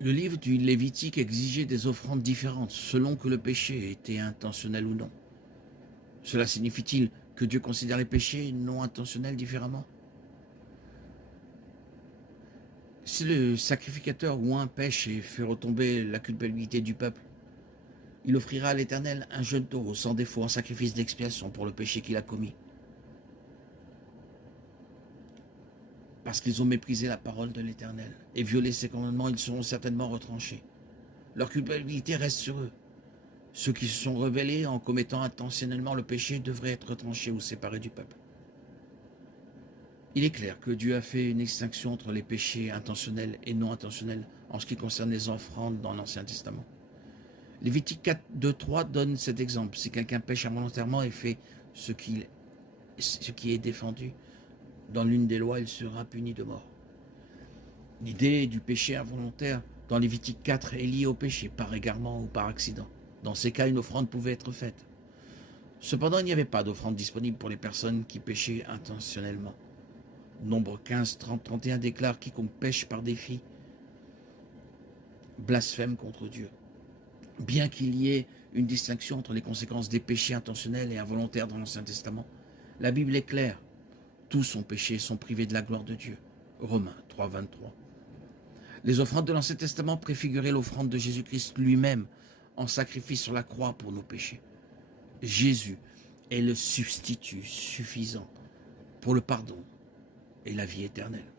Le livre du Lévitique exigeait des offrandes différentes selon que le péché était intentionnel ou non. Cela signifie-t-il que Dieu considère les péchés non intentionnels différemment? Si le sacrificateur ou un pêche et fait retomber la culpabilité du peuple, il offrira à l'Éternel un jeune taureau sans défaut en sacrifice d'expiation pour le péché qu'il a commis. Parce qu'ils ont méprisé la parole de l'Éternel et violé ses commandements, ils seront certainement retranchés. Leur culpabilité reste sur eux. Ceux qui se sont rebellés en commettant intentionnellement le péché devraient être retranchés ou séparés du peuple. Il est clair que Dieu a fait une distinction entre les péchés intentionnels et non intentionnels en ce qui concerne les offrandes dans l'Ancien Testament. Lévitique 4, 2, 3 donne cet exemple. Si quelqu'un pêche involontairement et fait ce qui est défendu dans l'une des lois, il sera puni de mort. L'idée du péché involontaire dans Lévitique 4 est liée au péché, par égarement ou par accident. Dans ces cas, une offrande pouvait être faite. Cependant, il n'y avait pas d'offrande disponible pour les personnes qui péchaient intentionnellement. Nombre 15, 30, 31 déclare « Quiconque pêche par défi blasphème contre Dieu ». Bien qu'il y ait une distinction entre les conséquences des péchés intentionnels et involontaires dans l'Ancien Testament, la Bible est claire. Tous ont péché et sont privés de la gloire de Dieu. Romains 3, 23. Les offrandes de l'Ancien Testament préfiguraient l'offrande de Jésus-Christ lui-même en sacrifice sur la croix pour nos péchés. Jésus est le substitut suffisant pour le pardon et la vie éternelle.